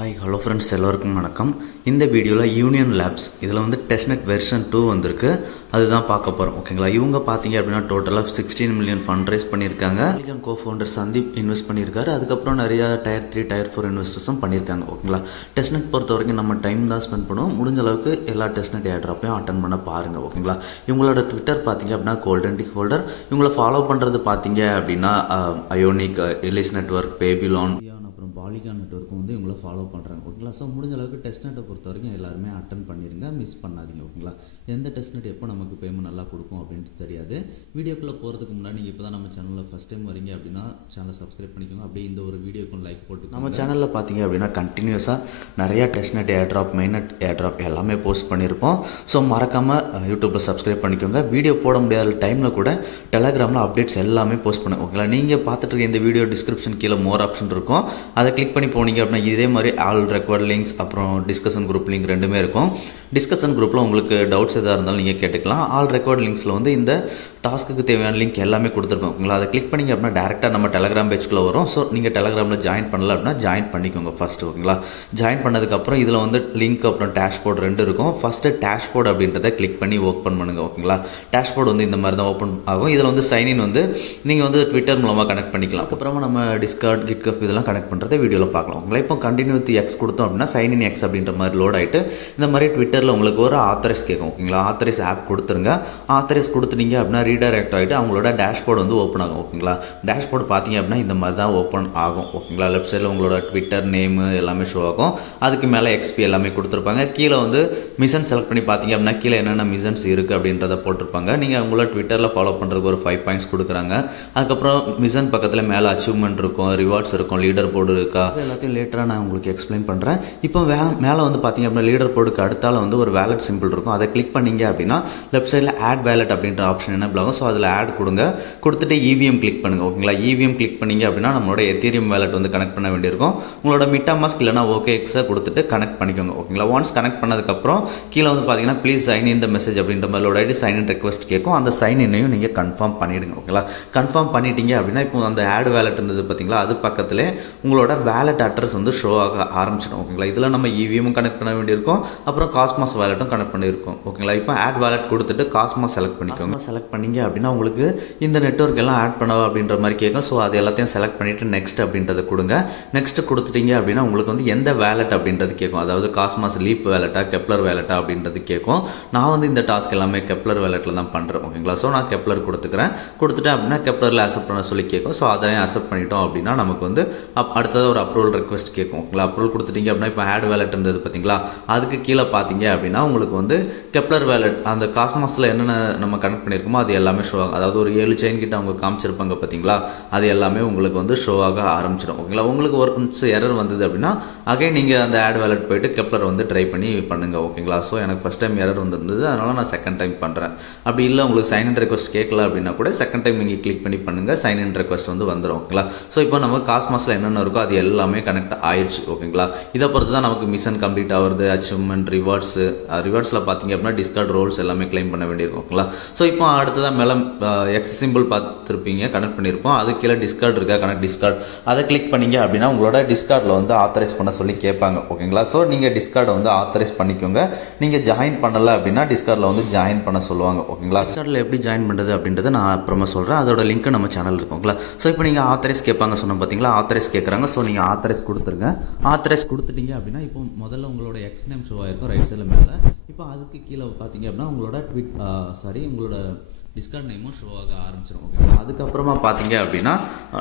Hi hello friends எல்லோருக்கும் வணக்கம். இந்த வீடியோவில் யூனியன் லேப்ஸ் இதில் வந்து டெஸ்ட்நெட் வெர்ஷன் 2 வந்திருக்கு. அதுதான் பார்க்க போகிறோம். ஓகேங்களா, இவங்க பார்த்தீங்க அப்படின்னா டோட்டலாக 16 மில்லியன் ஃபண்ட் ரைஸ் பண்ணியிருக்காங்க. அமெரிக்கன் கோஃபவுண்டர் சந்தீப் இன்வெஸ்ட் பண்ணியிருக்காரு. அதுக்கப்புறம் நிறையா Tier 3 Tier 4 இன்வெஸ்டர்ஸும் பண்ணியிருக்காங்க. ஓகேங்களா, டெஸ்ட்நெட் பொறுத்த வரைக்கும் நம்ம டைம் தான் ஸ்பெண்ட் பண்ணுவோம். முடிஞ்ச அளவுக்கு எல்லா டெஸ்ட்நெட் ஏர்ட்ராப்பையும் அட்டன் பண்ண பாருங்கள். ஓகேங்களா, இவங்களோட ட்விட்டர் பார்த்தீங்க அப்படின்னா கோல்டன் டிக் ஹோல்டர். இவங்களை ஃபாலோ பண்ணுறது பார்த்தீங்க அப்படின்னா அயோனிக், எலிஸ் நெட்வொர்க், பேபிலான், அப்புறம் பாலிகான் நெட்வொர்க்கும் வந்து இவங்கள ஃபாலோ பண்ணுறாங்க. ஓகேங்களா, ஸோ முடிஞ்ச அளவுக்கு டெஸ்ட்நெட்டை பொறுத்த வரைக்கும் எல்லாருமே அட்டன் பண்ணிடுங்க, மிஸ் பண்ணாதீங்க. ஓகேங்களா, எந்த டெஸ்ட்நெட் எப்போ நமக்கு பேமெண்ட் நல்லா கொடுக்கும் அப்படின்ட்டு தெரியாது. வீடியோக்குள்ளே போகிறதுக்கு முன்னாடி நீங்கள் இப்போ தான் நம்ம சேனலில் ஃபஸ்ட் டைம் வரீங்க அப்படின்னா சேனலை சப்ஸ்கிரைப் பண்ணிக்கோங்க. அப்படியே இந்த ஒரு வீடியோக்கும் லைக் போட்டு நம்ம சேனலில் பார்த்தீங்க அப்படின்னா கண்டினியூஸாக நிறையா டெஸ்ட்நெட் ஏர்ட்ராப், மெயின்நெட் ஏர்ட்ராப் எல்லாமே போஸ்ட் பண்ணியிருப்போம். ஸோ மறக்காமல் யூடியூப்பில் சப்ஸ்கிரைப் பண்ணிக்கோங்க. வீடியோ போட முடியாத டைமில் கூட டெலகிராமில் அப்டேட்ஸ் எல்லாமே போஸ்ட் பண்ணுங்க. ஓகேங்களா, நீங்கள் பார்த்துட்டு இருக்க இந்த வீடியோ டிஸ்கிரிப்ஷன் கீழே மோர் ஆப்ஷன் இருக்கும். அதை கிளிக் பண்ணி போனீங்க அப்படின்னா இதே மாதிரி ஆல் ரெக்கார்ட் லிங்க்ஸ் அப்புறம் டிஸ்கஷன் குரூப் லிங்க் ரெண்டுமே இருக்கும். டிஸ்கஷன் குரூப்பில் உங்களுக்கு டவுட்ஸ் எதாக இருந்தாலும் நீங்கள் கேட்டுக்கலாம். ஆல் ரெக்கார்ட் லிங்க்ஸில் வந்து இந்த டாஸ்க்கு தேவையான லிங்க் எல்லாமே கொடுத்துருக்கோம். ஓகேங்களா, அதை கிளிக் பண்ணிங்க அப்படின்னா டேரெக்டாக நம்ம டெலகிராம் பேஜ்குள்ளே வரும். ஸோ நீங்கள் டெலகிராமில் ஜாயின் பண்ணல அப்படின்னா ஜாயின் பண்ணிக்கோங்க ஃபஸ்ட்டு. ஓகேங்களா, ஜாயின் பண்ணதுக்கப்புறம் இதில் வந்து லிங்க் அப்புறம் டேஷ்போர்ட் ரெண்டு இருக்கும். ஃபஸ்ட்டு டேஷ்போர்ட் அப்படின்றத கிளிக் பண்ணி ஓப்பன் பண்ணுங்கள். ஓகேங்களா, டேஷ்போர்ட் வந்து இந்த மாதிரி தான் ஓப்பன் ஆகும். இதில் வந்து சைன்இன் வந்து நீங்கள் வந்து ட்விட்டர் மூலமாக கனெக்ட் பண்ணிக்கலாம். அதுக்கப்புறமா நம்ம டிஸ்கார்ட், கிட்கப் இதெல்லாம் கனெக்ட் பண்ணுறதை வீடியோவில் பார்க்கலாம். ஓகேங்களா, இப்போ கண்டினியூ வித் எக்ஸ் கொடுத்தோம் அப்படின்னா சைன்இன் எக்ஸ் அப்படின்ற மாதிரி லோட் ஆகிட்டு இந்த மாதிரி ட்விட்டரில் உங்களுக்கு ஒரு ஆத்தரைஸ் கேட்கும். ஓகேங்களா, ஆத்தரைஸ் ஆப் கொடுத்துருங்க. ஆத்தரைஸ் கொடுத்துட்டீங்க அப்படின்னா ரீடைரக்ட் ஆகிட்டு அவங்களோட டேஷ்போர்டு வந்து ஓப்பன் ஆகும். ஓகேங்களா, டேஷ்போர்டு பார்த்தீங்க அப்படின்னா இந்த மாதிரி தான் ஓப்பன் ஆகும். ஓகேங்களா, லெஃப்ட் சைடில் உங்களோட ட்விட்டர் நேமு எல்லாமே ஷோ ஆகும். அதுக்கு மேலே எக்ஸ்பி எல்லாமே கொடுத்துருப்பாங்க. கீழே வந்து மிஷன் செலக்ட் பண்ணி பார்த்தீங்க அப்படின்னா கீழே என்னென்ன மிஷன்ஸ் இருக்குது அப்படின்றத போட்டிருப்பாங்க. நீங்கள் உங்களோட ட்விட்டரில் ஃபாலோ பண்ணுறதுக்கு ஒரு 5 பாயிண்ட்ஸ் கொடுக்குறாங்க. அதுக்கப்புறம் மிஷன் பக்கத்தில் மேலே அச்சீவ்மெண்ட் இருக்கும், ரிவார்ட்ஸ் இருக்கும், லீடர் போர்டு இருக்கா, எல்லாத்தையும் லேட்டராக நான் உங்களுக்கு எக்ஸ்பிளைன் பண்ணுறேன். இப்போ மேலே வந்து பார்த்தீங்க அப்படின்னா லீடர் போர்டுக்கு அடுத்தால வந்து ஒரு வேலட் சிம்பிள் இருக்கும். அதை கிளிக் பண்ணிங்க அப்படின்னா லெஃப்ட் சைடில் ஆட் வேலட் அப்படின்ற ஆப்ஷன் என்ன ஆகும். ஸோ அதில் ஆட் கொடுங்க. கொடுத்துட்டு இவிஎம் கிளிக் பண்ணுங்கள். ஓகேங்களா, இவிஎம் கிளிக் பண்ணிங்க அப்படின்னா நம்மளோட எத்தீரியம் வேலட் வந்து கனெக்ட் பண்ண வேண்டியிருக்கும். உங்களோட மிட்டாமாஸ்க் இல்லைனா ஓகேஎக்ஸை கொடுத்துட்டு கனெக்ட் பண்ணிக்கோங்க. ஓகேங்களா, ஒன்ஸ் கனெக்ட் பண்ணதுக்கப்புறம் கீழே வந்து பார்த்தீங்கன்னா please sign in the message அப்படின்ற மாதிரி லோட் ஆகிட்டு சைன் இன் ரெக்வஸ்ட் கேட்கும். அந்த சைன் இன்னையும் நீங்கள் கன்ஃபார்ம் பண்ணிவிடுங்க. ஓகேங்களா, கன்ஃபார்ம் பண்ணிட்டீங்க அப்படின்னா இப்போ அந்த ஆட் வேலட் இருந்தது பார்த்தீங்களா, அது பக்கத்திலே உங்களோட வேலட் அட்ரஸ் வந்து ஷோ ஆக ஆரம்பிச்சிடும். ஓகேங்களா, இதில் நம்ம இவிஎம் கனெக்ட் பண்ண வேண்டியிருக்கும், அப்புறம் காஸ்மாஸ் வேலட்டும் கனெக்ட் பண்ணியிருக்கோம். ஓகேங்களா, இப்போ ஆட் வேலட் கொடுத்துட்டு காஸ்மாஸ் செலக்ட் பண்ணிக்கோங்க. செலக்ட் பண்ணிங்க அப்படின்னா உங்களுக்கு இந்த நெட்வொர்க் எல்லாம் ஆட் பண்ணவா அப்படின்ற மாதிரி கேட்கும். ஸோ அது எல்லாத்தையும் செலக்ட் பண்ணிவிட்டு நெக்ஸ்ட் அப்படின்றத கொடுங்க. நெக்ஸ்ட் கொடுத்துட்டீங்க அப்படின்னா உங்களுக்கு வந்து எந்த வேலட் அப்படின்றது கேட்கும். அதாவது காஸ்மாஸ் லீப் வேலட்டா, கெப்லர் வேலட்டா அப்படின்றது கேட்கும். நான் வந்து இந்த டாஸ்க் எல்லாமே கெப்லர் வேலட்டில் தான் பண்ணுறேன். ஓகேங்களா, ஸோ நான் கெப்லர் கொடுத்துக்கிறேன். கொடுத்துட்டேன் அப்படின்னா கெப்லரில் அக்செப்ட் பண்ண சொல்லி கேட்கும். ஸோ அதையும் அக்செப்ட் பண்ணிட்டோம் அப்படின்னா நமக்கு வந்து அடுத்தது ஒரு அப்ரூவல் ரெக்வஸ்ட் கேட்கும். ஓகேங்களா, அப்ரூவல் கொடுத்துட்டீங்க அப்படின்னா இப்போ ஆட் வேலட் இருந்தது பார்த்தீங்களா, அதுக்கு கீழே பார்த்தீங்க அப்படின்னா உங்களுக்கு வந்து கெப்லர் வேலட் அந்த காஸ்மாஸில் என்னென்ன நம்ம கனெக்ட் பண்ணியிருக்கோமோ அது எல்லாமே ஷோ ஆகும். அதாவது ஒரு 7 செயின் கிட்ட அவங்க காமிச்சிருப்பாங்க பார்த்தீங்களா, அது எல்லாமே உங்களுக்கு வந்து ஷோ ஆக ஆரம்பிச்சிடும். ஓகேங்களா, உங்களுக்கு ஒரு எரர் வந்தது அப்படின்னா அகைன் நீங்கள் அந்த ஆட் வேலட் போயிட்டு கெப்லர் வந்து ட்ரை பண்ணி பண்ணுங்கள். ஓகேங்களா, ஸோ எனக்கு ஃபஸ்ட் டைம் எரர் வந்துருந்தது, அதனால் நான் செகண்ட் டைம் பண்ணுறேன். அப்படி இல்லை உங்களுக்கு சைன் இன் ரெக்வஸ்ட் கேட்கல அப்படின்னா கூட செகண்ட் டைம் நீங்கள் கிளிக் பண்ணி பண்ணுங்கள், சைன் இன் ரெக்வஸ்ட் வந்து வந்துடும். ஓகேங்களா, ஸோ இப்போ நம்ம காஸ்மாஸில் என்னென்ன இருக்கோ அது எல்லாமே கனெக்ட் ஆயிடுச்சு. ஓகேங்களா, இதை பொறுத்து தான் நமக்கு மிஷன் கம்ப்ளீட் ஆகுது, அச்சீவ்மெண்ட், ரிவார்ட்ஸில் பார்த்தீங்க அப்படின்னா டிஸ்கார்ட் ரோல்ஸ் எல்லாமே கிளைம் பண்ண வேண்டியிருக்கும். ஓகேங்களா, ஸோ இப்போ அடுத்ததான் மேலே எக்ஸ் சிம்பிள் பார்த்துருப்பீங்க, கனெக்ட் பண்ணியிருப்போம். அது கீழே டிஸ்கார்ட் இருக்கா, கனெக்ட் டிஸ்கார்ட், அதை கிளிக் பண்ணிங்க அப்படின்னா உங்களோட டிஸ்கார்டில் வந்து ஆத்தரைஸ் பண்ண சொல்லி கேட்பாங்க. ஓகேங்களா, ஸோ நீங்கள் டிஸ்கார்டை வந்து ஆத்தரைஸ் பண்ணிக்கோங்க. நீங்கள் ஜாயின் பண்ணலை அப்படின்னா டிஸ்கார்டில் வந்து ஜாயின் பண்ண சொல்லுவாங்க. ஓகேங்களா, டிஸ்கார்டில் எப்படி ஜாயின் பண்ணுறது அப்படின்றத நான் அப்புறமா சொல்கிறேன். அதோட லிங்க் நம்ம சேனல் இருக்குங்களா. ஸோ இப்போ நீங்கள் ஆத்தரைஸ் கேட்பாங்க சொன்னோம் பார்த்தீங்களா, ஆத்தரைஸ் கேட்குறாங்க. ஸோ நீங்கள் ஆத்தரைஸ் கொடுத்துருங்க. ஆத்தரைஸ் கொடுத்துட்டீங்க அப்படின்னா இப்போ முதல்ல உங்களோட எக்ஸ் நேம் ஷோ ஆகிருக்கும் ரைட் சைடில் மேலே. இப்போ அதுக்கு கீழே பார்த்தீங்க அப்படின்னா உங்களோட உங்களோட டிஸ்கார்ட் நேமும் ஷோ ஆக ஆரம்பிச்சிடும். ஓகேங்களா, அதுக்கப்புறமா பார்த்தீங்க அப்படின்னா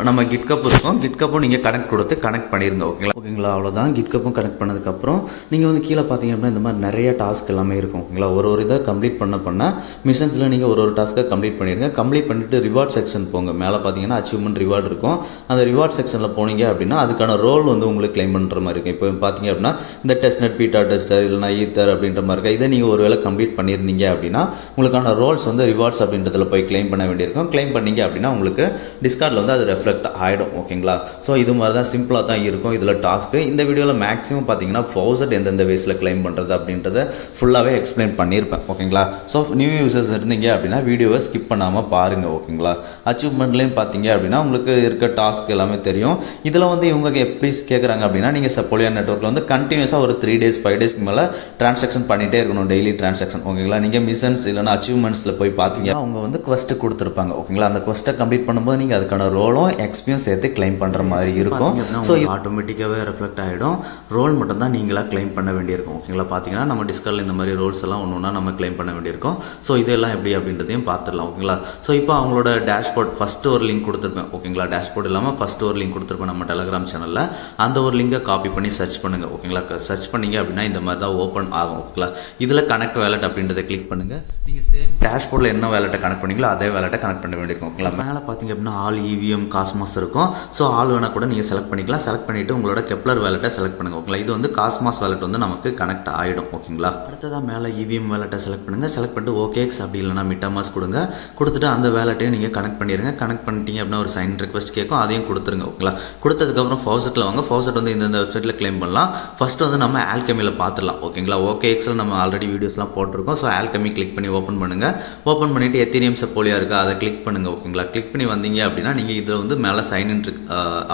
நம்ம கிட்கப் இருக்கும். கிட்கப்பும் நீங்கள் கனெக்ட் கொடுத்து கனெக்ட் பண்ணிடுங்க. ஓகேங்களா, அவ்வளோதான். கிட்கப்பும் கனெக்ட் பண்ணதுக்கப்புறம் நீங்கள் வந்து கீழே பார்த்தீங்க அப்படின்னா இந்த மாதிரி நிறைய டாஸ்க் எல்லாமே இருக்கும். ஓகேங்களா, ஒரு இதை கம்ப்ளீட் பண்ண மிஷன்ஸில் நீங்கள் ஒரு டாஸ்க்கை கம்ப்ளீட் பண்ணிடுங்க. கம்ப்ளீட் பண்ணிவிட்டு ரிவார்ட் செக்ஷன் போங்க. மேலே பார்த்தீங்கன்னா அச்சீவ்மெண்ட் ரிவார்டு இருக்கும். அந்த ரிவார்ட் செக்ஷனில் போனீங்க அப்படின்னா அதுக்கான ரோல் வந்து உங்களுக்கு கிளைம் பண்ணுற மாதிரி இருக்கும். இப்போ பார்த்தீங்க அப்படின்னா இந்த டெஸ்ட்நெட், பீட்டா டெஸ்டர் இல்லைனா ஈத்தர் அப்படின்ற மாதிரி இருக்கா, இதை நீங்கள் ஒருவேளை கம்ப்ளீட் பண்ணியிருந்தீங்க அப்படின்னா உங்களுக்கான ரோல்ஸ் வந்து ரிவார்ட்ஸ் அப்படின்றதுல போய் கிளைம் பண்ண வேண்டியிருக்கும். கிளைம் பண்ணிங்க அப்படின்னா உங்களுக்கு டிஸ்கார்டில் வந்து அது ரெஃப்ளெக்ட் ஆகிடும். ஓகேங்களா? ஸோ இது மாதிரி தான் சிம்பிளாக தான் இருக்கும் இதில் டாஸ்க்கு. இந்த வீடியோவில் மேக்ஸிமம் பார்த்தீங்கன்னா ஃபவுசட் எந்தெந்த வேஸில் கிளைம் பண்ணுறது அப்படின்றத ஃபுல்லாகவே எக்ஸ்பிளைன் பண்ணியிருப்பேன். ஓகேங்களா? ஸோ நியூ யூசர்ஸ் இருந்தீங்க அப்படின்னா வீடியோவை ஸ்கிப் பண்ணாமல் பாருங்கள். ஓகேங்களா? அச்சீவ்மெண்ட்லேயும் பார்த்தீங்க அப்படின்னா உங்களுக்கு இருக்க டாஸ்க் எல்லாமே தெரியும். இதில் வந்து இவங்க எப்படி கேட்குறாங்க அப்படின்னா நீங்கள் செப்போலியா நெட்வொர்க்கில் வந்து கண்டினியூஸாக ஒரு 3 days 5 daysக்கு மேலே ட்ரான்சாக்ஷன் பண்ணிகிட்டே இருக்கணும், டெய்லி ட்ரான்சாக்ஷன். ஓகேங்களா? நீங்கள் மிஷன்ஸ் இல்லைனா அச்சீவ்மெண்ட்ஸில் போய் பார்த்தீங்க அவங்க வந்து குவெஸ்ட்டு கொடுத்துருப்பாங்க. ஓகேங்களா? அந்த குவெஸ்ட்டை கம்ப்ளீட் பண்ணும்போது நீங்கள் அதுக்கான ரோலும் எக்ஸ்பியும் சேர்த்து கிளைம் பண்ணுற மாதிரி இருக்கும். ஸோ இது ஆட்டோமேட்டிக்காகவே ரெஃப்ளெக்ட் ஆகிடும். ரோல் மட்டும் தான் நீங்களாக கிளைம் பண்ண வேண்டியிருக்கும். ஓகேங்களா? பார்த்தீங்கன்னா நம்ம டிஸ்கார்டில் இந்த மாதிரி ரோல்ஸ் எல்லாம் ஒன்று ஒன்றா நம்ம கிளைம் பண்ண வேண்டியிருக்கும். ஸோ இதெல்லாம் எப்படி அப்படின்றதையும் பார்த்துடலாம். ஓகேங்களா? ஸோ இப்போ அவங்களோட டேஷ்போர்ட் ஃபஸ்ட்டு ஒரு லிங்க் கொடுத்துருப்பேன். ஓகேங்களா? டேஷ்போர்ட் இல்லாமல் ஃபஸ்ட்டு ஒரு லிங்க் கொடுத்துருப்பேன் நம்ம டெலகிராம் சேனலில். அந்த ஒரு லிங்கை காப்பி பண்ணி சர்ச் பண்ணுங்கள். ஓகேங்களா? சர்ச் பண்ணிங்க அப்படின்னா இந்த மாதிரி தான் ஓப்பன் ஆகும். ஓகேங்களா? இதில் கனெக்ட் வேலட் அப்படின்றத கிளிக் பண்ணுங்கள். நீங்கள் சேம் டேஷ்போர்டில் என்ன வேலட்டை கனெக்ட் பண்ணீங்களோ அதே வேலட்டை கனெக்ட் பண்ண வேண்டியிருக்கும். ஓகேங்களா? மேலே பார்த்தீங்க அப்படின்னா ஆல் EVM காஸ்மாஸ் இருக்கும். ஸோ ஆல் வேணால் கூட நீங்கள் செலக்ட் பண்ணிக்கலாம். செலக்ட் பண்ணிவிட்டு உங்களோட கெப்லர் வேலட்டை செலக்ட் பண்ணுங்கள். ஓகேங்களா? இது வந்து காஸ்மாஸ் வேலட் வந்து நமக்கு கனெக்ட் ஆகிடும். ஓகேங்களா? அடுத்ததாக மேலே EVM வேலட்டை செலக்ட் பண்ணுங்கள். செலக்ட் பண்ணிட்டு ஓகேஎக்ஸ் அப்படி இல்லைனா மிட்டாமாஸ் கொடுங்க. கொடுத்துட்டு அந்த வேலட்டையும் நீங்கள் கனெக்ட் பண்ணிடுங்க. கனெக்ட் பண்ணிட்டீங்க அப்படின்னா ஒரு சைன் ரிக்வெஸ்ட் கேட்கும், அதையும் கொடுத்துருங்க. ஓகேங்களா? கொடுத்ததுக்கப்புறம் ஃபவுசட்டில் வாங்க. ஃபவுசட் வந்து இந்த வெப்சைட்டில் கிளைம் பண்ணலாம். ஃபஸ்ட்டு வந்து நம்ம ஆல்கெமியில் பார்த்துடலாம். ஓகேங்களா? ஓகேஎக்ஸில் நம்ம ஆல்ரெடி வீடியோஸ்லாம் போட்டிருக்கோம். ஸோ ஆல்கெமி கிளிக் பண்ணி ஓப்பன் பண்ணுங்கள். ஓப்பன் பண்ணிவிட்டு எத்தீரியம் செப்போலியா இருக்கா அதை கிளிக் பண்ணுங்கள். ஓகேங்களா? கிளிக் பண்ணி வந்தீங்க அப்படின்னா நீங்கள் இதில் வந்து மேலே சைன்இன்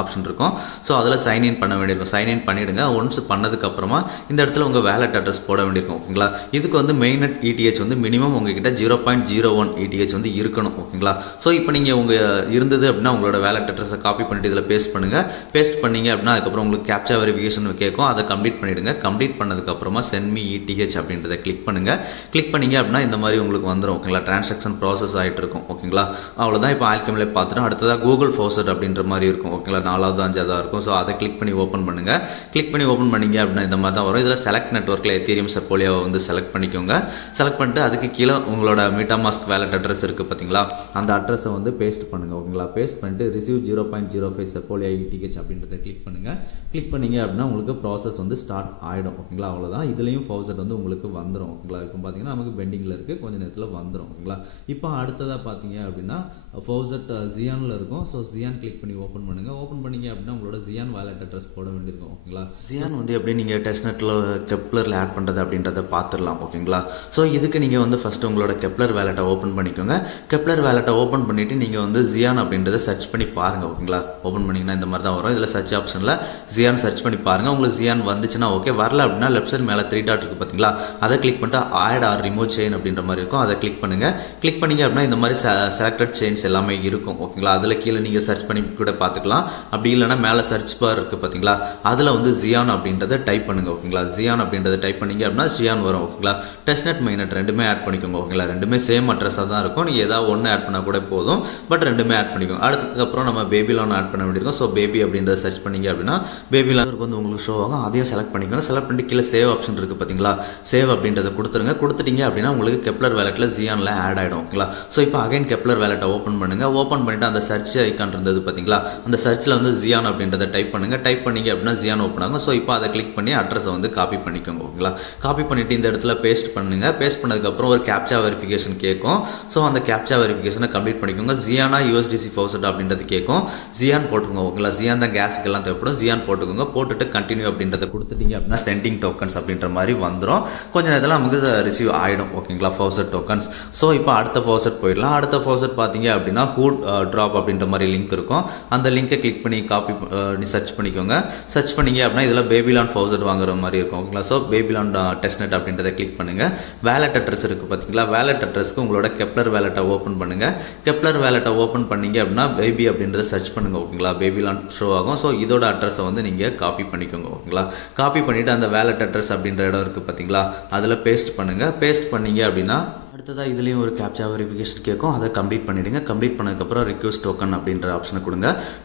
ஆப்ஷன் இருக்கும். ஸோ அதில் சைன்இன் பண்ண வேண்டியிருக்கும். சைன்இன் பண்ணிவிடுங்க. ஒன்ஸ் பண்ணதுக்கப்புறமா இந்த இடத்துல உங்கள் வேலட் அட்ரஸ் போட வேண்டியிருக்கும். ஓகேங்களா? இதுக்கு வந்து மெயின்நெட் ETH வந்து மினிமம் உங்ககிட்ட 0.01 ETH வந்து இருக்கணும். ஓகேங்களா? ஸோ இப்போ நீங்கள் உங்கள் இருந்தது அப்படின்னா உங்களோட வேலட் அட்ரஸை காப்பி பண்ணிட்டு இதில் பேஸ்ட் பண்ணுங்கள். பேஸ்ட் பண்ணிங்க அப்படின்னா அதுக்கப்புறம் உங்களுக்கு கேப்சா வெரிஃபிகேஷன் கேட்கும். அதை கம்ப்ளீட் பண்ணிவிடுங்க. கம்ப்ளீட் பண்ணதுக்கப்புறமா சென்ட் மீ ETH அப்படின்றத கிளிக் பண்ணுங்கள். கிளிக் பண்ணிங்க அப்படின்னா இந்த மாதிரி உங்களுக்கு வந்துடும். ஓகேங்களா? ட்ரான்சாக்ஷன் ப்ராசஸ் ஆகிட்டு இருக்கும். ஓகேங்களா? அவ்வளோதான். இப்போ ஆல்கெமியில் பார்த்துட்டோம். அடுத்ததாக கூகுள் ஃபவுசட் அப்படின்ற மாதிரி இருக்கும். ஓகேங்களா? 4வது 5வது இருக்கும். ஸோ அதை கிளிக் பண்ணி ஓப்பன் பண்ணுங்கள். கிளிக் பண்ணி ஓப்பன் பண்ணிங்க அப்படின்னா இந்த மாதிரி தான் வரும். இதில் செலக்ட் நெட்வொர்க்கில் எத்தீரியம் செப்போலியாவை வந்து செலக்ட் பண்ணிக்கோங்க. செலக்ட் பண்ணிட்டு அதுக்கு கீழே உங்களோட மீட்டாமாஸ்க் வேலட் அட்ரஸ் இருக்குது பார்த்தீங்களா? அந்த அட்ரஸை வந்து பேஸ்ட் பண்ணுங்கள். ஓகேங்களா? பேஸ்ட் பண்ணிட்டு ரிசீவ் 0.05 செப்போலியா ETH அப்படின்றத கிளிக் பண்ணுங்கள். கிளிக் பண்ணிங்க அப்படின்னா உங்களுக்கு ப்ராசஸ் வந்து ஸ்டார்ட் ஆகிடும். ஓகேங்களா? அவ்வளோதான். இதுலேயும் ஃபவுசட் வந்து உங்களுக்கு வந்துடும். ஓகேங்களா? இப்போ பார்த்தீங்கன்னா நமக்கு பெண்டிங்கில் இருக்குது. கொஞ்சம் நேரத்தில் வந்துடும். ஓகேங்களா? இப்போ அடுத்ததாக பார்த்தீங்க அப்படின்னா ஃபவுசட் ஜியானில் இருக்கும். ஸோ ஜியான் கிளிக் பண்ணி ஓப்பன் பண்ணுங்கள். ஓப்பன் பண்ணிங்க அப்படின்னா உங்களோட ஜியான் வேலட் அட்ரஸ் போட வேண்டியிருக்கும். ஓகேங்களா? ஜியான் வந்து எப்படி நீங்கள் டெஸ்ட்நெட்டில் கெப்லரில் ஆட் பண்ணுறது அப்படின்றத பார்த்துடலாம். ஓகேங்களா? ஸோ இதுக்கு நீங்கள் வந்து ஃபஸ்ட்டு உங்களோட கெப்லர் வேலட்டை ஓப்பன் பண்ணிக்கோங்க. கெப்லர் வேலட்டை ஓப்பன் பண்ணிவிட்டு நீங்கள் வந்து ஜியான் அப்படின்றத சர்ச் பண்ணி பாருங்கள். ஓகேங்களா? ஓப்பன் பண்ணிங்கன்னா இந்த மாதிரி தான் வரும். இதில் சர்ச் ஆப்ஷனில் ஜியான் சர்ச் பண்ணி பாருங்கள். உங்களுக்கு ஜியான் வந்துச்சுன்னா ஓகே, வரல அப்படின்னா லெஃப்ட் சைடு மேலே 3 டாட் இருக்குது பார்த்தீங்களா? அதை கிளிக் பண்ணிட்டு ஆட் ஆர் ரிமூவ் செயின் அப்படின்ற மாதிரி இருக்கும். அதை கிளிக் பண்ணுங்கள். கிளிக் பண்ணிங்க அப்படின்னா இந்த மாதிரி செலக்டட் செயின்ஸ் எல்லாமே இருக்கும். ஓகேங்களா? அதில் கீழே நீங்கள் சர்ச் பண்ணி கூட பார்த்துக்கலாம். அப்படி இல்லைனா மேலே சர்ச் பார் இருக்குது பார்த்தீங்களா? அதில் வந்து ஜியான் அப்படின்றத டைப் பண்ணுங்கள். ஓகேங்களா? ஜியான் அப்படின்றத டைப் பண்ணிங்க அப்படின்னா ஜியான் வரும். ஓகேங்களா? டெஸ்ட்நெட் மெயின்நெட் ரெண்டுமே ஆட் பண்ணிக்கோங்க. ஓகேங்களா? ரெண்டுமே சேம் அட்ரஸாக தான் இருக்கும். நீங்கள் ஏதாவது ஒன்று ஆட் பண்ணால் கூட போதும். பட் ரெண்டுமே ஆட் பண்ணிக்கோங்க. அதுக்கப்புறம் நம்ம பேபிலான் ஆட் பண்ண வேண்டியிருக்கும். ஸோ பேபி அப்படின்றத சர்ச் பண்ணிங்க அப்படின்னா பேபிலான் வந்து உங்களுக்கு ஷோ ஆகும். அதையும் செலக்ட் பண்ணிக்கோங்க. செலக்ட் பண்ணிட்டு கீழே சேவ் ஆப்ஷன் இருக்குது பார்த்தீங்களா? சேவ் அப்படின்றத கொடுத்துருங்க. கொடுத்துட்டீங்க அப்படின்னா உங்களுக்கு கெப்லர் வேலட்டில் ஜியானில் ஆட் ஆகிடும். ஓகேங்களா? ஸோ இப்போ அகைன் கெப்லர் வேலட்டை ஓப்பன் பண்ணுங்கள். ஓப்பன் பண்ணிவிட்டு அந்த சர்ச் ஐக்கான் இருந்தது பார்த்தீங்களா? அந்த சர்ச்சில் வந்து ஜியான் அப்படின்றத டைப் பண்ணுங்கள். டைப் பண்ணிங்க அப்படின்னா ஜியான் ஓப்பன் ஆகும். ஸோ இப்போ அதை கிளிக் பண்ணி அட்ரஸை வந்து காப்பி பண்ணிக்கோங்க. ஓகேங்களா? காப்பி பண்ணிவிட்டு இந்த இடத்துல பேஸ்ட் பண்ணுங்கள். பேஸ்ட் பண்ணதுக்கப்புறம் ஒரு கேப்சா வெரிஃபிகேஷன் கேட்கும். ஸோ அந்த கேப்சா வெரிஃபிகேஷனை கம்ப்ளீட் பண்ணிக்கோங்க. ஜியானா USDC ஃபவுசட் அப்படின்றது கேட்கும். ஜியான் போட்டுக்கோங்க. ஓகேங்களா? ஜியான் தான் கேஸுக்கெல்லாம் தேவைப்படும். ஜியான் போட்டுக்கோங்க. போட்டுட்டு கண்டினியூ அப்படின்றத கொடுத்துட்டீங்க அப்படின்னா சென்டிங் டோக்கன்ஸ் அப்படின்ற மாதிரி வந்துடும். கொஞ்சம் நேரத்தில் நமக்கு ரிசீவ் ஆகிடும். ஓகேங்களா? Faucet tokens. ஸோ இப்போ அடுத்த ஃபவுசட் போயிடலாம். அடுத்த ஃபவுசட் பார்த்தீங்க அப்படின்னா ஹூட் ட்ராப் அப்படின்ற மாதிரி லிங்க் இருக்கும். அந்த லிங்கை கிளிக் பண்ணி காப்பி சர்ச் பண்ணிக்கோங்க. சர்ச் பண்ணிங்க அப்படின்னா இதில் பேபிலான் ஃபவுசட் வாங்குற மாதிரி இருக்கும். ஓகேங்களா? ஸோ பேபிலான் டெஸ்ட்நெட் அப்படின்றத கிளிக் பண்ணுங்கள். வேலட் அட்ரஸ் இருக்குது பார்த்தீங்களா? வேலட் அட்ரஸ்க்கு உங்களோட கெப்லர் வேலட்டை ஓப்பன் பண்ணுங்கள். கெப்லர் வேலட்டை ஓப்பன் பண்ணிங்க அப்படின்னா பேபி அப்படின்றத சர்ச் பண்ணுங்கள். ஓகேங்களா? பேபிலான் ஷோ ஆகும். ஸோ இதோட அட்ரஸை வந்து நீங்கள் காப்பி பண்ணிக்கோங்க. ஓகேங்களா? காப்பி பண்ணிவிட்டு அந்த வேலட் அட்ரஸ் அப்படின்ற இடம் இருக்குது பார்த்தீங்களா? அதில் பேஸ்ட் பண்ணுங்கள். பேஸ்ட் பண்ணிங்க அப்படின்னா அடுத்ததாக இதுலேயும் ஒரு கேப்சா வெரிஃபிகேஷன் கேட்கும், அதை கம்ப்ளீட் பண்ணிவிடுங்க. கம்ப்ளீட் பண்ணதுக்கப்புறம் ரிக்வெஸ்ட் டோக்கன் அப்படின்ற ஆப்ஷனை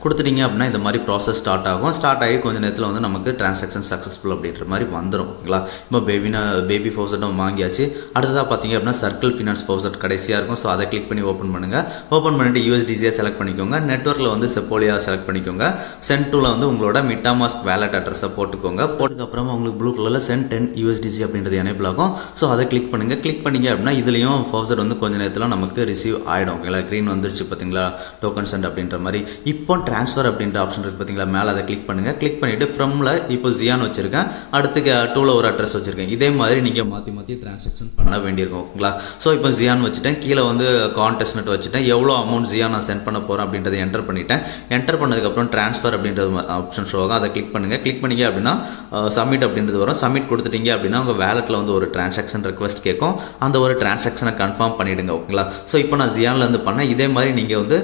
கொடுத்துட்டீங்க அப்படின்னா இந்த மாதிரி ப்ராசஸ் ஸ்டார்ட் ஆகும். ஸ்டார்ட் ஆகி கொஞ்சம் நேரத்தில் வந்து நமக்கு டிரான்சாக்ஷன் சக்ஸஸ்ஃபுல் அப்படின்ற மாதிரி வந்துடும். ஓகேங்களா, இப்போ பேபி ஃபவுசர்ட்டும் வாங்கியாச்சு. அடுத்ததாக பார்த்தீங்க அப்படின்னா சர்க்கிள் ஃபினான்ஸ் ஃபவுசர்ட் கடைசியாக இருக்கும். ஸோ அதை கிளிக் பண்ணி ஓப்பன் பண்ணுங்கள். ஓப்பன் பண்ணிவிட்டு USDC செலக்ட் பண்ணிக்கோங்க. நெட்வொர்க்கில் வந்து செப்போலியா செலக்ட் பண்ணிக்கோங்க. சென்ட் டூவில் வந்து உங்களோட மிட்டாமாஸ்க் வேலட் அட்ரஸை போட்டுக்கோங்க. போட்டதுக்கப்புறமா உங்களுக்கு ப்ளூ கலரில் சென்ட் 10 USDC அப்படின்றது எனேபிள் ஆகும். ஸோ அதை கிளிக் பண்ணுங்கள். கிளிக் பண்ணிங்க அப்படின்னா இதுலேயும் ஃபவுசர் வந்து கொஞ்சம் நேரத்தில் நமக்கு ரிசீவ் ஆகிடும். ஓகேங்களா, க்ரீன் வந்துருச்சு பார்த்தீங்களா, டோக்கன் சென்ட் அப்படின்ற மாதிரி. இப்போ ட்ரான்ஸ்ஃபர் அப்படின்ற ஆப்ஷன் இருக்குது பார்த்தீங்களா, மேலே அதை கிளிக் பண்ணுங்கள். கிளிக் பண்ணிவிட்டு ஃப்ரம்ல இப்போ ஜியான் வச்சுருக்கேன், அடுத்து டூவில் ஒரு அட்ரஸ் வச்சுருக்கேன். இதே மாதிரி நீங்கள் மாற்றி டிரான்சாக்ஷன் பண்ண வேண்டியிருக்கும். ஓகேங்களா, ஸோ இப்போ ஜியான் வச்சுட்டேன், கீழே வந்து கான்டெஸ்ட் வச்சுட்டேன், எவ்வளோ அமௌண்ட் ஜியான் நான் சென்ட் பண்ண போகிறேன் அப்படின்றத என்டர் பண்ணிட்டேன். என்டர் பண்ணதுக்கப்புறம் ட்ரான்ஸ்ஃபர் அப்படின்ற ஆப்ஷன் ஷோ ஆகும், அதை கிளிக் பண்ணுங்கள். கிளிக் பண்ணிங்க அப்படின்னா சப்மிட் அப்படின்றது வரும். சப்மிட் கொடுத்துட்டீங்க அப்படின்னா உங்கள் வேலெட்டில் வந்து ஒரு டிரான்சாக்ஷன் ரெக்வஸ்ட் கேட்கும். அந்த ஒரு டிரான்சாக்ஷனை கன்ஃபார்ம் பண்ணிவிடுங்க. ஓகேங்களா, ஸோ இப்போ நான் ஜியான்லேருந்து பண்ணேன். இதே மாதிரி நீங்கள் வந்து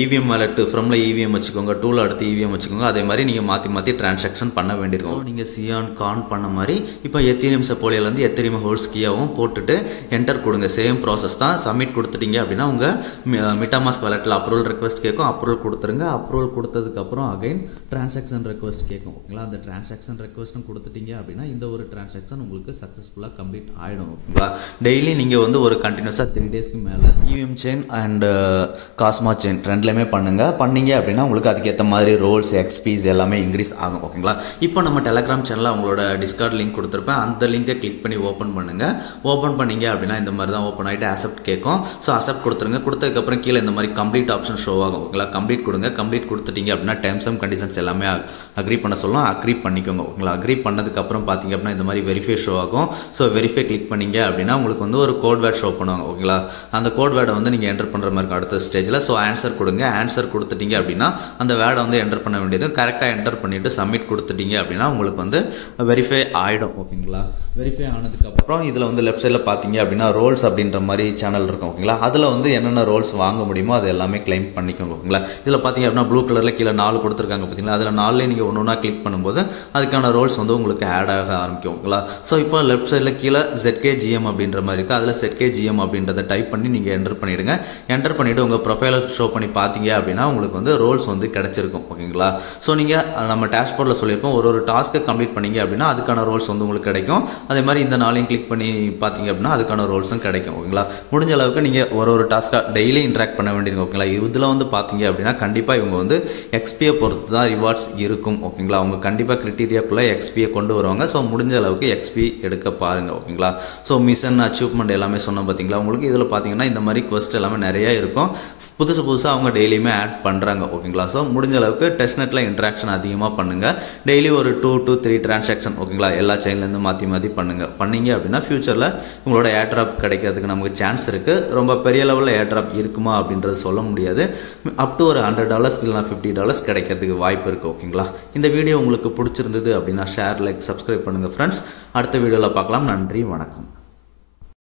EVM வேலெட் ஃப்ரம்ல EVM வச்சுக்கோங்க, டூவில் அடுத்து EVM வச்சுக்கோங்க. அதே மாதிரி நீங்கள் மாற்றி டிரான்சாக்ஷன் பண்ண வேண்டியிருக்கும். ஸோ நீங்கள் சியான் கான் பண்ண மாதிரி இப்போ எத்தீரியம் செப்போலியாலேருந்து எத்தீரியம் ஹோல்ஸ் கீயாவும் போட்டுட்டு என்டர் கொடுங்க. சேம் ப்ராசஸ் தான். சப்மிட் கொடுத்துட்டீங்க அப்படின்னா உங்கள் மிட்டாமாஸ்க் வேலெட்டில் அப்ரூவல் ரெக்வஸ்ட் கேட்கும். அப்ரூவல் கொடுத்துருங்க. அப்ரூவல் கொடுத்ததுக்கப்புறம் அகைன் டிரான்சாக்ஷன் ரெக்வஸ்ட் கேட்கும். ஓகேங்களா, அந்த டிரான்சாக்ஷன் ரெக்வஸ்ட்டும் கொடுத்துட்டீங்க அப்படின்னா இந்த ஒரு டிரான்சாக்ஷன் உங்களுக்கு சக்ஸஸ்ஃபுல்லாக கம்ப்ளீட் ஆகிடும். ஓகேங்களா, டெய்லி நீங்கள் வந்து ஒரு கண்டினியூஸாக 3 டேஸ்க்கு மேலே EVM chain and Kasma chain ரெண்டுலேயுமே பண்ணீங்க அப்படின்னா உங்களுக்கு அதுக்கேற்ற மாதிரி ரோல்ஸ் எக்ஸ்பீஸ் எல்லாமே இன்க்ரீஸ் ஆகும். ஓகேங்களா, இப்போ நம்ம டெலகிராம் சேனலில் அவங்களோட டிஸ்கார்ட் லிங்க் கொடுத்துருப்பேன். அந்த லிங்கை கிளிக் பண்ணி ஓப்பன் பண்ணுங்கள். ஓப்பன் பண்ணிங்க அப்படின்னா இந்த மாதிரி தான் ஓப்பன் ஆகிட்டு அக்செப்ட் கேட்கும். ஸோ அக்செப்ட் கொடுத்துருங்க. கொடுத்ததுக்கப்புறம் கீழே இந்த மாதிரி கம்ப்ளீட் ஆப்ஷன் ஷோ ஆகும். ஓகேங்களா, கம்ப்ளீட் கொடுங்க. கம்ப்ளீட் கொடுத்துட்டீங்க அப்படின்னா டெர்ம்ஸ் அண்ட் கண்டிஷன்ஸ் எல்லாமே அக்ரி பண்ண சொல்லும். அக்ரி பண்ணிக்கோங்க. ஓகேங்களா, அக்ரி பண்ணதுக்கப்புறம் பார்த்தீங்க அப்படின்னா இந்த மாதிரி வெரிஃபை ஷோ ஆகும். ஸோ வெரிஃபை கிளிக் பண்ணிங்க அப்படின்னா உங்களுக்கு வந்து ஒரு கோட் வேர்ட் ஷோ பண்ணுவாங்க. ஓகேங்களா, அந்த கோட் வேர்டை வந்து நீங்கள் என்டர் பண்ணுற மாதிரி இருக்கும் அடுத்த ஸ்டேஜில். ஸோ ஆன்சர் கொடுங்க. ஆன்சர் கொடுத்துட்டீங்க அப்படின்னா அந்த வேர்டை வந்து என்டர் பண்ண வேண்டியது. கரெக்டாக என்டர் பண்ணிவிட்டு சப்மிட் கொடுத்துட்டீங்க அப்படின்னா உங்களுக்கு வந்து வெரிஃபை ஆகிடும். ஓகேங்களா, வெரிஃபை ஆனதுக்கப்புறம் இதில் வந்து லெஃப்ட் சைடில் பார்த்தீங்க அப்படின்னா ரோல்ஸ் அப்படின்ற மாதிரி சேனல் இருக்கும். ஓகேங்களா, அதில் வந்து என்னென்ன ரோல்ஸ் வாங்க முடியுமோ அது எல்லாமே கிளைம் பண்ணிக்கோங்க. ஓகேங்களா, இதில் பார்த்தீங்க அப்படின்னா ப்ளூ கலரில் கீழே 4 கொடுத்துருக்காங்க பார்த்தீங்களா, அதில் 4லேயே நீங்கள் ஒன்று கிளிக் பண்ணும்போது அதுக்கான ரோல்ஸ் வந்து உங்களுக்கு ஆட் ஆக ஆரம்பிக்கும். ஓகேங்களா, ஸோ இப்போ லெஃப்ட் சைடில் கீழே ZKGM அப்படின்ற மாதிரி இருக்குது. அதில் ZKGM அப்படின்றத டைப் பண்ணி நீங்கள் என்டர் பண்ணிவிடுங்க. என்டர் பண்ணிவிட்டு உங்கள் ப்ரொஃபைலை ஷோ பண்ணி பார்த்தீங்க அப்படின்னா உங்களுக்கு வந்து ரோல்ஸ் வந்து கிடச்சிருக்கும். ஓகேங்களா, ஸோ நீங்கள் நம்ம டேஷ்போர்டில் சொல்லியிருப்போம் ஒரு டாஸ்க்கை கம்ப்ளீட் பண்ணிங்க அப்படின்னா அதுக்கான ரோல்ஸ் வந்து உங்களுக்கு கிடைக்கும். அதே மாதிரி இந்த நாளையும் கிளிக் பண்ணி பார்த்தீங்க அப்படின்னா அதுக்கான ரோல்ஸும் கிடைக்கும். ஓகேங்களா, முடிஞ்ச அளவுக்கு நீங்கள் ஒரு டாஸ்க்காக டெய்லி இன்ட்ராக்ட் பண்ண வேண்டியிருக்கும். ஓகேங்களா, இதில் வந்து பார்த்தீங்க அப்படின்னா கண்டிப்பாக இவங்க வந்து XPயை பொறுத்து தான் ரிவார்ட்ஸ் இருக்கும். ஓகேங்களா, அவங்க கண்டிப்பாக கிரிட்டீரியாக்குள்ளே XPயை கொண்டு வருவாங்க. ஸோ முடிஞ்ச அளவுக்கு XP எடுக்க பாருங்கள். ஓகேங்களா, ஸோ மிஷன் அச்சீவ்மெண்ட் எல்லாமே சொன்னோம் பார்த்தீங்களா, உங்களுக்கு இதில் பார்த்தீங்கன்னா இந்த மாதிரி குவெஸ்ட் எல்லாமே நிறையா இருக்கும். புதுசாக அவங்க டெய்லியுமே ஆட் பண்ணுறாங்க. ஓகேங்களா, ஸோ முடிஞ்ச அளவுக்கு டெஸ்ட்நெட்டில் இன்ட்ராக்ஷன் அதிகமாக பண்ணுங்கள். டெய்லி ஒரு 2 to 3 டிரான்சாக்ஷன் ஓகேங்களா எல்லா செயின்லேருந்து மாற்றி பண்ணீங்க அப்படின்னா ஃபியூச்சரில் உங்களோட ஏர்ட்ராப் கிடைக்கிறதுக்கு நமக்கு சான்ஸ் இருக்குது. ரொம்ப பெரிய லெவலில் ஏர்ட்ராப் இருக்குமா அப்படின்றது சொல்ல முடியாது. அப் டு ஒரு $100 இல்லைனா $50 கிடைக்கிறதுக்கு வாய்ப்பு இருக்குது. ஓகேங்களா, இந்த வீடியோ உங்களுக்கு பிடிச்சிருந்தது அப்படின்னா ஷேர், லைக், சப்ஸ்கிரைப் பண்ணுங்கள் ஃப்ரெண்ட்ஸ். அடுத்த வீடியோவில் பார்க்கலாம். நன்றி, வணக்கம்.